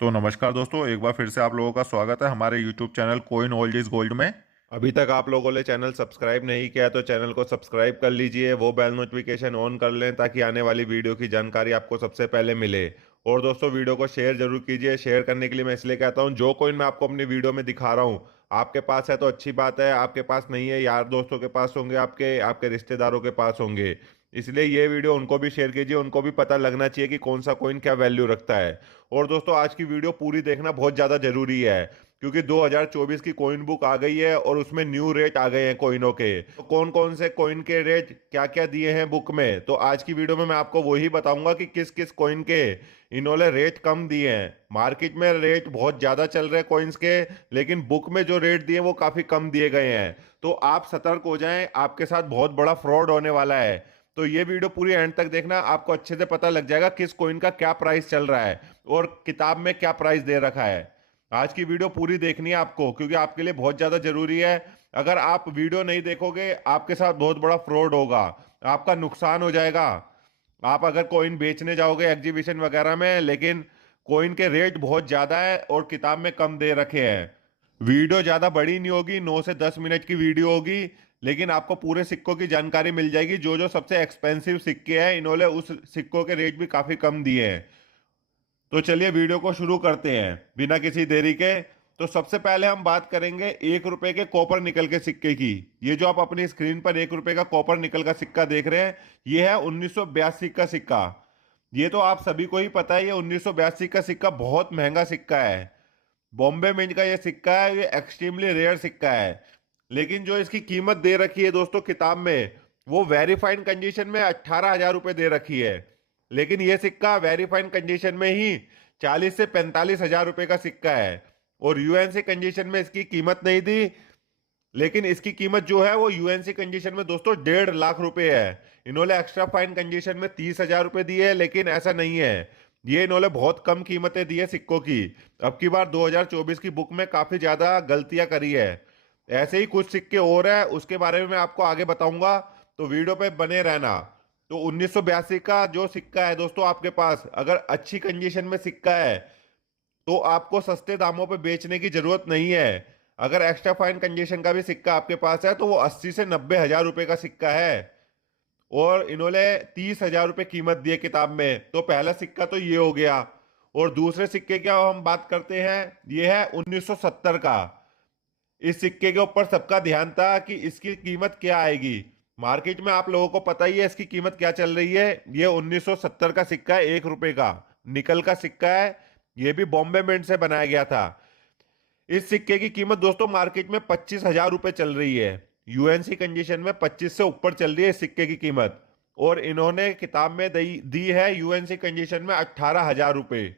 तो नमस्कार दोस्तों, एक बार फिर से आप लोगों का स्वागत है हमारे YouTube channel coin old is gold में। अभी तक आप लोगों ने चैनल सब्सक्राइब नहीं किया है तो चैनल को सब्सक्राइब कर लीजिए, वो बेल नोटिफिकेशन ऑन कर लें ताकि आने वाली वीडियो की जानकारी आपको सबसे पहले मिले। और दोस्तों, वीडियो को शेयर जरूर कीजिए। शेयर करने के लिए मैं इसलिए कहता हूँ, जो कोइन मैं आपको अपनी वीडियो में दिखा रहा हूँ, आपके पास है तो अच्छी बात है, आपके पास नहीं है, यार दोस्तों के पास होंगे, आपके आपके रिश्तेदारों के पास होंगे। इसलिए ये वीडियो उनको भी शेयर कीजिए, उनको भी पता लगना चाहिए कि कौन सा कॉइन क्या वैल्यू रखता है। और दोस्तों, आज की वीडियो पूरी देखना बहुत ज़्यादा जरूरी है, क्योंकि 2024 की कॉइन बुक आ गई है और उसमें न्यू रेट आ गए हैं कॉइनों के। तो कौन कौन से कॉइन के रेट क्या क्या दिए हैं बुक में, तो आज की वीडियो में मैं आपको वही बताऊंगा कि किस किस कॉइन के इन्होंने रेट कम दिए हैं। मार्केट में रेट बहुत ज़्यादा चल रहे हैं कॉइन्स के, लेकिन बुक में जो रेट दिए वो काफ़ी कम दिए गए हैं। तो आप सतर्क हो जाएं, आपके साथ बहुत बड़ा फ्रॉड होने वाला है। तो ये वीडियो पूरी एंड तक देखना, आपको अच्छे से पता लग जाएगा किस कॉइन का क्या प्राइस चल रहा है और किताब में क्या प्राइस दे रखा है। आज की वीडियो पूरी देखनी है आपको, क्योंकि आपके लिए बहुत ज्यादा जरूरी है। अगर आप वीडियो नहीं देखोगे, आपके साथ बहुत बड़ा फ्रॉड होगा, आपका नुकसान हो जाएगा। आप अगर कॉइन बेचने जाओगे एग्जीबिशन वगैरह में, लेकिन कॉइन के रेट बहुत ज्यादा है और किताब में कम दे रखे हैं। वीडियो ज्यादा बड़ी नहीं होगी, 9 से 10 मिनट की वीडियो होगी, लेकिन आपको पूरे सिक्कों की जानकारी मिल जाएगी। जो जो सबसे एक्सपेंसिव सिक्के हैं, इन्होंने उस सिक्कों के रेट भी काफी कम दिए हैं। तो चलिए वीडियो को शुरू करते हैं बिना किसी देरी के। तो सबसे पहले हम बात करेंगे 1 रुपए के कॉपर निकल के सिक्के की। ये जो आप अपनी स्क्रीन पर 1 रुपए का कॉपर निकल का सिक्का देख रहे हैं, ये है 1982 का सिक्का। ये तो आप सभी को ही पता है, ये 1982 का सिक्का बहुत महंगा सिक्का है। बॉम्बे मिंट का ये सिक्का है, ये एक्सट्रीमली रेयर सिक्का है। लेकिन जो इसकी कीमत दे रखी है दोस्तों किताब में, वो वेरीफाइड कंडीशन में 18,000 रुपये दे रखी है। लेकिन ये सिक्का वेरीफाइड कंडीशन में ही 40 से 45 हजार रुपये का सिक्का है। और यूएनसी कंडीशन में इसकी कीमत नहीं दी, लेकिन इसकी कीमत जो है वो यूएनसी कंडीशन में दोस्तों 1.5 लाख रुपए है। इन्होंने एक्स्ट्रा फाइन कंडीशन में 30,000 रुपये दिए है, लेकिन ऐसा नहीं है। ये इन्होंने बहुत कम कीमतें दी है सिक्कों की। अब की बार 2024 की बुक में काफी ज्यादा गलतियां करी है। ऐसे ही कुछ सिक्के और है, उसके बारे में मैं आपको आगे बताऊंगा, तो वीडियो पे बने रहना। तो 1982 का जो सिक्का है दोस्तों आपके पास, अगर अच्छी कंडीशन में सिक्का है तो आपको सस्ते दामों पे बेचने की जरूरत नहीं है। अगर एक्स्ट्रा फाइन कंडीशन का भी सिक्का आपके पास है तो वो 80 से 90 हजार रुपए का सिक्का है। और इन्होंने 30,000 रुपये कीमत दी है किताब में। तो पहला सिक्का तो ये हो गया। और दूसरे सिक्के की हम बात करते हैं, ये है 1970 का। इस सिक्के के ऊपर सबका ध्यान था कि इसकी कीमत क्या आएगी। मार्केट में आप लोगों को पता ही है इसकी कीमत क्या चल रही है। ये 1970 का सिक्का है, 1 रुपए का निकल का सिक्का है। ये भी बॉम्बे मिंट से बनाया गया था। इस सिक्के की कीमत दोस्तों मार्केट में 25,000 रुपये चल रही है। यूएनसी कंडीशन में 25 से ऊपर चल रही है इस सिक्के की कीमत। और इन्होंने किताब में दी है यूएनसी कंडीशन में 18,000 रुपये।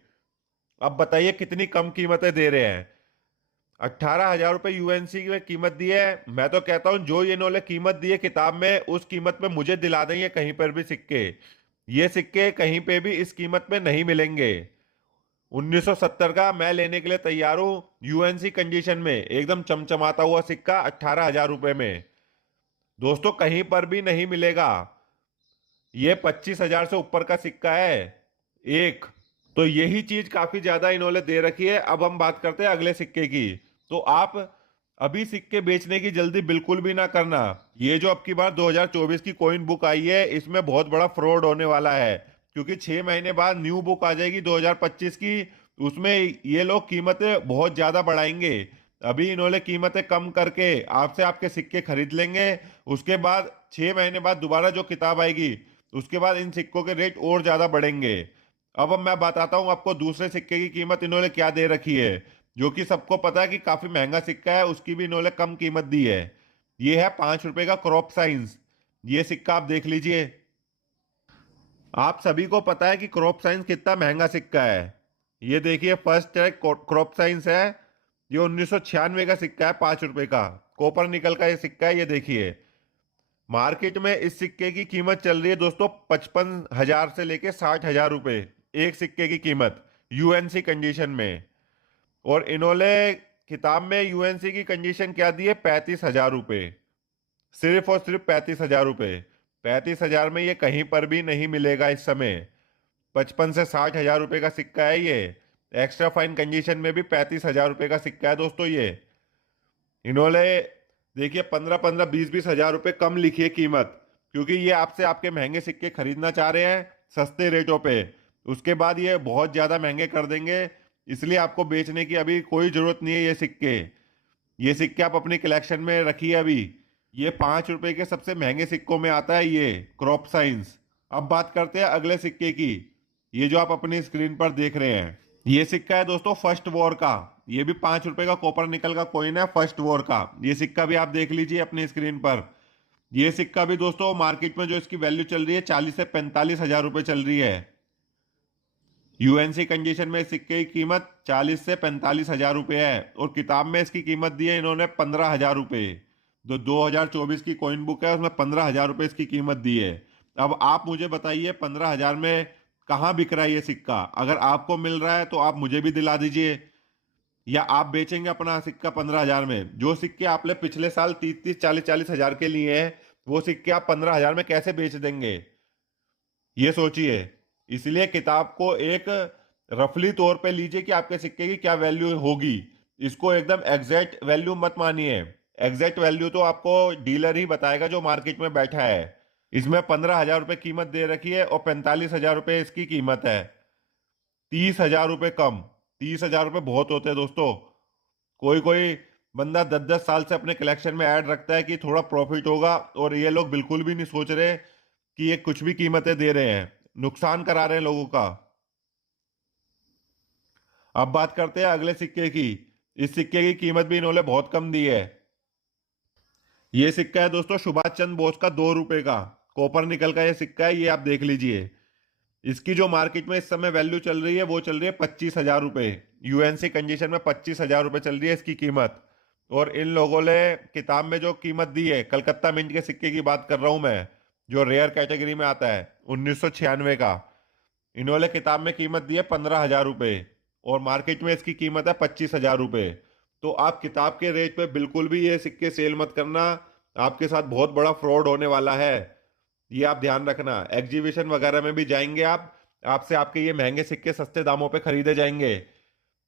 अब बताइए कितनी कम कीमतें दे रहे हैं। 18,000 रुपये यूएनसी में कीमत दी है। मैं तो कहता हूं, जो ये इन्होंने कीमत दी है किताब में, उस कीमत पे मुझे दिला देंगे कहीं पर भी सिक्के। ये सिक्के कहीं पे भी इस कीमत में नहीं मिलेंगे। 1970 का मैं लेने के लिए तैयार हूं, यूएनसी कंडीशन में एकदम चमचमाता हुआ सिक्का 18,000 रुपये में। दोस्तों कहीं पर भी नहीं मिलेगा। ये 25,000 से ऊपर का सिक्का है एक। तो यही चीज काफी ज्यादा इन्होंने दे रखी है। अब हम बात करते हैं अगले सिक्के की। तो आप अभी सिक्के बेचने की जल्दी बिल्कुल भी ना करना। ये जो अब की बार 2024 की कॉइन बुक आई है, इसमें बहुत बड़ा फ्रॉड होने वाला है, क्योंकि 6 महीने बाद न्यू बुक आ जाएगी 2025 की। उसमें ये लोग कीमतें बहुत ज्यादा बढ़ाएंगे। अभी इन्होंने कीमतें कम करके आपसे आपके सिक्के खरीद लेंगे। उसके बाद 6 महीने बाद दोबारा जो किताब आएगी, उसके बाद इन सिक्कों के रेट और ज्यादा बढ़ेंगे। अब मैं बताता हूं आपको दूसरे सिक्के की कीमत इन्होंने क्या दे रखी है, जो कि सबको पता है कि काफी महंगा सिक्का है, उसकी भी इन्होंने कम कीमत दी है। ये है 5 रुपए का क्रॉप साइंस। ये सिक्का आप देख लीजिए। आप सभी को पता है कि क्रॉप साइंस कितना महंगा सिक्का है। ये देखिए, फर्स्ट ट्रैक क्रॉप साइंस है। ये 1996 का सिक्का है, 5 रुपए का कॉपर निकल का ये सिक्का है। ये देखिए, मार्केट में इस सिक्के की कीमत चल रही है दोस्तों 55,000 से लेके 60,000 रुपए। एक सिक्के की कीमत यूएनसी कंडीशन में। और इन्होंने किताब में यूएनसी की कंडीशन क्या दी है, 35,000 रुपये। सिर्फ और सिर्फ 35,000 रुपये। 35,000 में ये कहीं पर भी नहीं मिलेगा इस समय। 55 से 60,000 रुपये का सिक्का है ये। एक्स्ट्रा फाइन कंडीशन में भी 35,000 रुपये का सिक्का है दोस्तों ये। इन्होंने देखिए 15-15, 20-20 हजार रुपये कम लिखी है कीमत, क्योंकि ये आपसे आपके महंगे सिक्के खरीदना चाह रहे हैं सस्ते रेटों पे। उसके बाद ये बहुत ज़्यादा महंगे कर देंगे, इसलिए आपको बेचने की अभी कोई ज़रूरत नहीं है। ये सिक्के आप अपनी कलेक्शन में रखिए अभी। ये 5 रुपए के सबसे महंगे सिक्कों में आता है ये क्रॉप साइंस। अब बात करते हैं अगले सिक्के की। ये जो आप अपनी स्क्रीन पर देख रहे हैं, ये सिक्का है दोस्तों फर्स्ट वॉर का। ये भी 5 रुपए का कॉपर निकल का कॉइन है फर्स्ट वॉर का। ये सिक्का भी आप देख लीजिए अपनी स्क्रीन पर। ये सिक्का भी दोस्तों मार्केट में जो इसकी वैल्यू चल रही है 40 से 45 हजार रुपए चल रही है। यूएनसी कंडीशन में इस सिक्के की कीमत 40 से 45 हजार रुपये है, और किताब में इसकी कीमत दी है इन्होंने 15 हजार रुपये। जो 2024 की कॉइन बुक है उसमें 15 हजार रुपये इसकी कीमत दी है। अब आप मुझे बताइए 15 हजार में कहाँ बिक रहा है ये सिक्का? अगर आपको मिल रहा है तो आप मुझे भी दिला दीजिए, या आप बेचेंगे अपना सिक्का 15 हजार में? जो सिक्के आपने पिछले साल 30-30, 40-40 हजार के लिए हैं, वो सिक्के आप 15 हजार में कैसे बेच देंगे? ये सोचिए। इसलिए किताब को एक रफली तौर पे लीजिए कि आपके सिक्के की क्या वैल्यू होगी। इसको एकदम एग्जैक्ट वैल्यू मत मानिए। एग्जैक्ट वैल्यू तो आपको डीलर ही बताएगा जो मार्केट में बैठा है। इसमें 15 हजार रुपये कीमत दे रखी है और 45 हजार रुपये इसकी कीमत है। 30 हजार रुपये कम। 30 हजार रुपये बहुत होते हैं दोस्तों। कोई कोई बंदा 10-10 साल से अपने कलेक्शन में ऐड रखता है कि थोड़ा प्रॉफिट होगा, और ये लोग बिल्कुल भी नहीं सोच रहे कि ये कुछ भी कीमतें दे रहे हैं, नुकसान करा रहे हैं लोगों का। अब बात करते हैं अगले सिक्के की। इस सिक्के की कीमत भी इन्होंने बहुत कम दी है। ये सिक्का है दोस्तों सुभाष चंद्र बोस का 2 रुपए का कॉपर निकल का ये सिक्का है। ये आप देख लीजिए। इसकी जो मार्केट में इस समय वैल्यू चल रही है वो चल रही है 25 हजार रुपये। यूएनसी कंडीशन में 25 हजार रुपये चल रही है इसकी कीमत। और इन लोगों ने किताब में जो कीमत दी है, कलकत्ता मिंट के सिक्के की बात कर रहा हूं मैं, जो रेयर कैटेगरी में आता है 1996 का, इन्होंने किताब में कीमत दी है 15 हजार रुपये, और मार्केट में इसकी कीमत है 25 हजार रुपये। तो आप किताब के रेट पे बिल्कुल भी ये सिक्के सेल मत करना, आपके साथ बहुत बड़ा फ्रॉड होने वाला है। ये आप ध्यान रखना। एग्जीबिशन वगैरह में भी जाएंगे आप, आपसे आपके ये महंगे सिक्के सस्ते दामों पे खरीदे जाएंगे,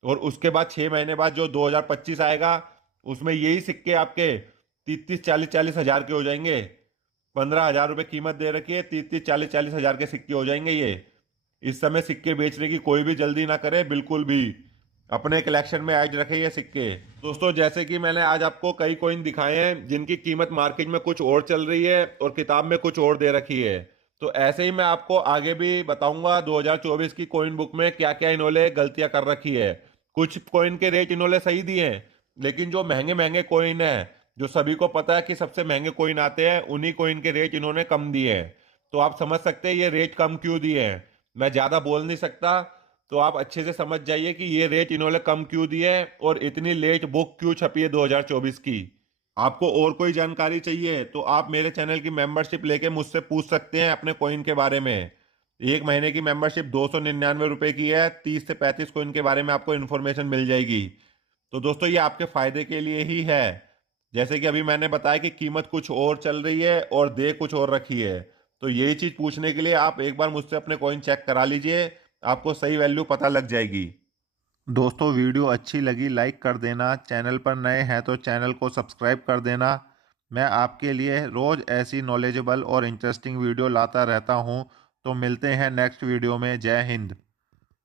और उसके बाद 6 महीने बाद जो 2025 आएगा उसमें यही सिक्के आपके 30-30, 40-40 हजार के हो जाएंगे। 15 हजार रुपये कीमत दे रखी है, 30-30, 40-40 हजार के सिक्के हो जाएंगे ये। इस समय सिक्के बेचने की कोई भी जल्दी ना करे बिल्कुल भी। अपने कलेक्शन में ऐड रखे ये सिक्के। दोस्तों जैसे कि मैंने आज आपको कई कॉइन दिखाए हैं जिनकी कीमत मार्केट में कुछ और चल रही है और किताब में कुछ और दे रखी है, तो ऐसे ही मैं आपको आगे भी बताऊंगा 2024 की कॉइन बुक में क्या क्या इन्होंने गलतियां कर रखी है। कुछ कॉइन के रेट इन्होंने सही दिए हैं, लेकिन जो महंगे महंगे कॉइन है, जो सभी को पता है कि सबसे महंगे कॉइन आते हैं, उन्हीं कॉइन के रेट इन्होंने कम दिए हैं। तो आप समझ सकते हैं ये रेट कम क्यों दिए हैं। मैं ज़्यादा बोल नहीं सकता, तो आप अच्छे से समझ जाइए कि ये रेट इन्होंने कम क्यों दिए है और इतनी लेट बुक क्यों छपी है 2024 की। आपको और कोई जानकारी चाहिए तो आप मेरे चैनल की मेंबरशिप लेके मुझसे पूछ सकते हैं अपने कॉइन के बारे में। 1 महीने की मेंबरशिप 299 रुपए की है। 30 से 35 कॉइन के बारे में आपको इन्फॉर्मेशन मिल जाएगी। तो दोस्तों ये आपके फायदे के लिए ही है। जैसे कि अभी मैंने बताया कि कीमत कुछ और चल रही है और दे कुछ और रखी है, तो यही चीज पूछने के लिए आप एक बार मुझसे अपने कॉइन चेक करा लीजिए, आपको सही वैल्यू पता लग जाएगी। दोस्तों वीडियो अच्छी लगी लाइक कर देना, चैनल पर नए हैं तो चैनल को सब्सक्राइब कर देना। मैं आपके लिए रोज़ ऐसी नॉलेजेबल और इंटरेस्टिंग वीडियो लाता रहता हूँ। तो मिलते हैं नेक्स्ट वीडियो में। जय हिंद।